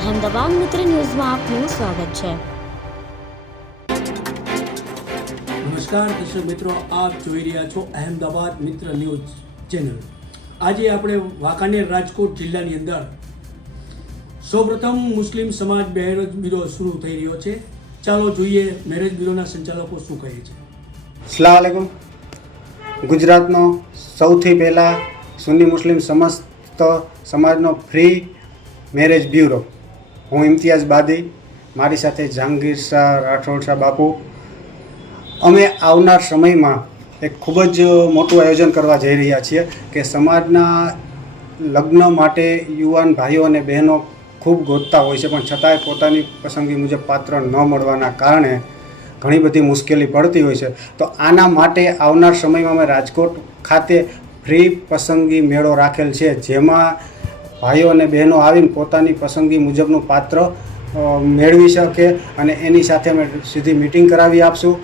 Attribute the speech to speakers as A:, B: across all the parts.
A: અહેમદાબાદ મિત્ર ન્યૂઝમાં આપનું સ્વાગત છે.
B: નમસ્કાર દર્શક મિત્રો આપ જોઈ રહ્યા છો અહેમદાબાદ મિત્ર ન્યૂઝ ચેનલ. આજે આપણે વાંકાનેર રાજકોટ જિલ્લાની અંદર સૌપ્રથમ મુસ્લિમ સમાજ મેરેજ બ્યુરો શરૂ થઈ રહ્યો છે. ચાલો જોઈએ મેરેજ બ્યુરોના સંચાલકો શું કહે છે.
C: સલામ ગુજરાતનો સૌથી પહેલાં સુન્ની મુસ્લિમ સમસ્ત સમાજનો ફ્રી મેરેજ બ્યુરો હું ઇમ્તિયાઝ બાદી, મારી સાથે જહાંગીર શાહ, રાઠોડ શાહ બાપુ, અમે આવનાર સમયમાં એક ખૂબ જ મોટું આયોજન કરવા જઈ રહ્યા છીએ કે સમાજના લગ્ન માટે યુવાન ભાઈઓ અને બહેનો ખૂબ ગોતતા હોય છે, પણ છતાંય પોતાની પસંદગી મુજબ પાત્ર ન મળવાના કારણે ઘણી બધી મુશ્કેલી પડતી હોય છે. તો આના માટે આવનાર સમયમાં અમે રાજકોટ ખાતે ફ્રી પસંદગી મેળો રાખેલ છે, જેમાં ભાઈઓ અને બહેનો આવીને પોતાની પસંદગી મુજબનું પાત્ર મેળવી શકે અને એની સાથે અમે સીધી મિટિંગ કરાવી આપશું.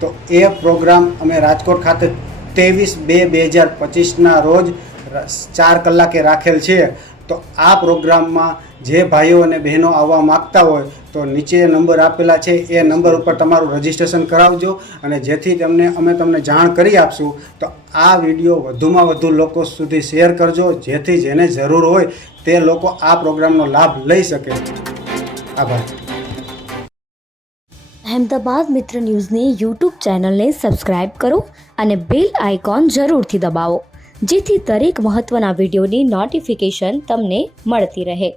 C: તો એ પ્રોગ્રામ અમે રાજકોટ ખાતે ત્રેવીસ બે બે હજાર પચીસના રોજ ચાર કલાકે રાખેલ છે. તો આ પ્રોગ્રામમાં જે ભાઈઓ અને બહેનો આવવા માગતા હોય તો નીચે નંબર આપેલા છે, એ નંબર ઉપર તમારું રજિસ્ટ્રેશન કરાવજો અને જેથી તમને, અમે તમને જાણ કરી આપશું, તો આ વીડિયો વધુમાં વધુ લોકો સુધી શેર કરજો, જેથી જેને જરૂર હોય તે લોકો આ પ્રોગ્રામનો લાભ લઈ શકે. આભાર.
A: અહેમદાબાદ મિત્ર ન્યૂઝની યુટ્યુબ ચેનલને સબસ્ક્રાઇબ કરો અને બેલ આઇકોન જરૂરથી દબાવો, જેથી દરેક મહત્ત્વના વિડીયોની નોટિફિકેશન તમને મળતી રહે.